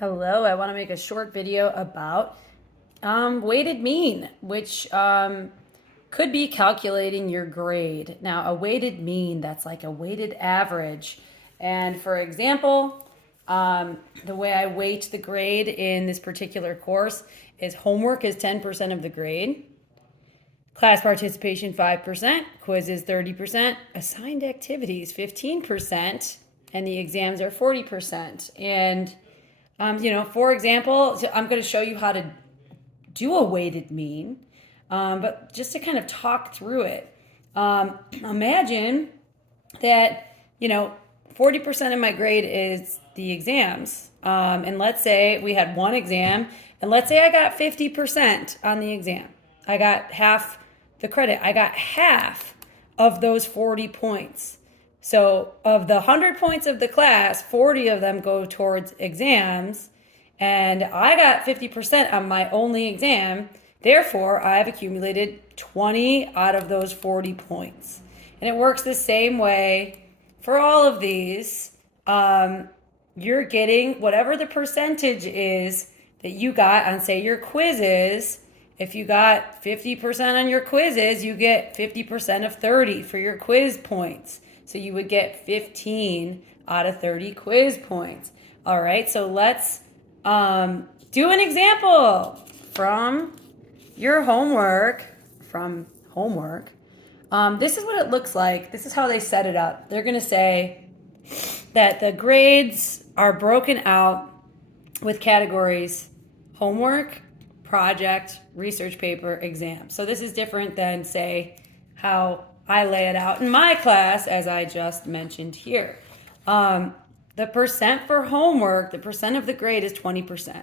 Hello, I want to make a short video about weighted mean, which could be calculating your grade. Now, a weighted mean, that's like a weighted average. And for example, the way I weight the grade in this particular course is homework is 10% of the grade, class participation 5%, quizzes 30%, assigned activities 15%, and the exams are 40%. And for example, so I'm going to show you how to do a weighted mean, but just to kind of talk through it. Imagine that, 40% of my grade is the exams. And let's say we had one exam, and let's say I got 50% on the exam. I got half the credit. I got half of those 40 points. So of the 100 points of the class, 40 of them go towards exams, and I got 50% on my only exam. Therefore, I've accumulated 20 out of those 40 points. And it works the same way for all of these. You're getting whatever the percentage is that you got on, say, your quizzes. If you got 50% on your quizzes, you get 50% of 30 for your quiz points. So you would get 15 out of 30 quiz points. All right, so let's do an example from your homework. This is what it looks like. This is how they set it up. They're going to say that the grades are broken out with categories: homework, project, research paper, exam. So this is different than, say, how I lay it out in my class, as I just mentioned here. The percent for homework, the percent of the grade is 20%.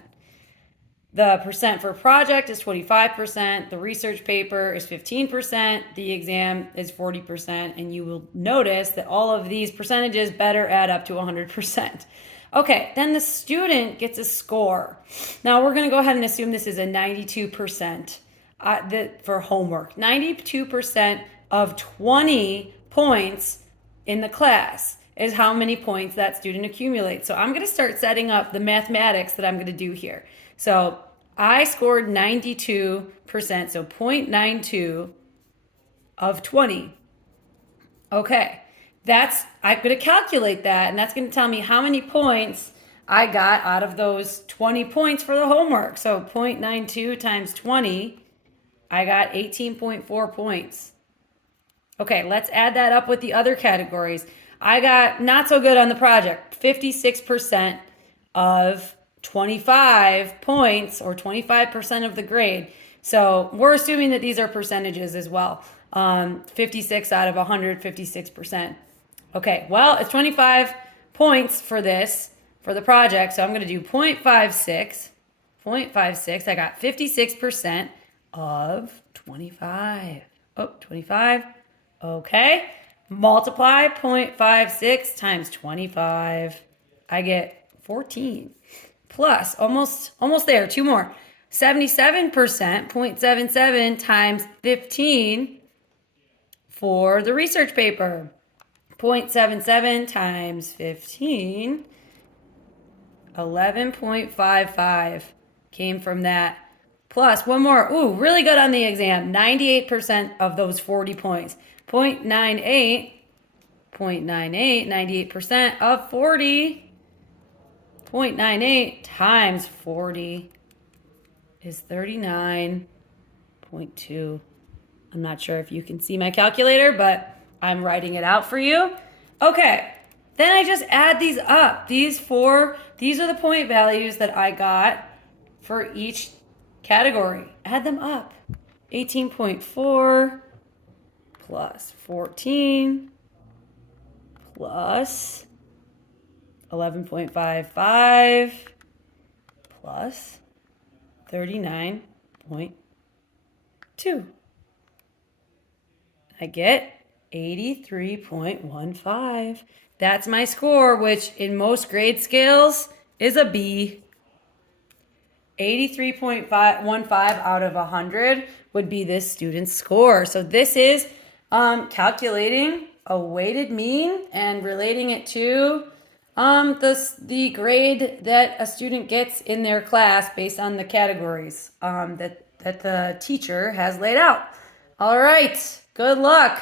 The percent for project is 25%. The research paper is 15%. The exam is 40%. And you will notice that all of these percentages better add up to 100%. Okay, then the student gets a score. Now we're going to go ahead and assume this is a 92% for homework. 92% of 20 points in the class is how many points that student accumulates. So I'm going to start setting up the mathematics that I'm going to do here. So I scored 92%, so 0.92 of 20. Okay, I'm going to calculate that, and that's going to tell me how many points I got out of those 20 points for the homework. So 0.92 times 20, I got 18.4 points. Okay, let's add that up with the other categories. I got not so good on the project, 56% of 25 points, or 25% of the grade. So we're assuming that these are percentages as well. 56 out of 100, 56%. Okay, well, it's 25 points for the project. So I'm going to do 0.56. 0.56, I got 56% of 25. 25. Okay, multiply 0.56 times 25. I get 14. Plus, almost there, two more. 77%, 0.77 times 15 for the research paper. 0.77 times 15, 11.55 came from that. Plus, one more. Ooh, really good on the exam. 98% of those 40 points. 0.98, 98% of 40. 0.98 times 40 is 39.2. I'm not sure if you can see my calculator, but I'm writing it out for you. Okay, then I just add these up. These are the point values that I got for each category. Add them up. 18.4 plus 14 plus 11.55 plus 39.2. I get 83.15. That's my score, which in most grade scales is a B. 83.15 out of 100 would be this student's score. So this is calculating a weighted mean and relating it to The grade that a student gets in their class based on the categories that the teacher has laid out. All right. Good luck.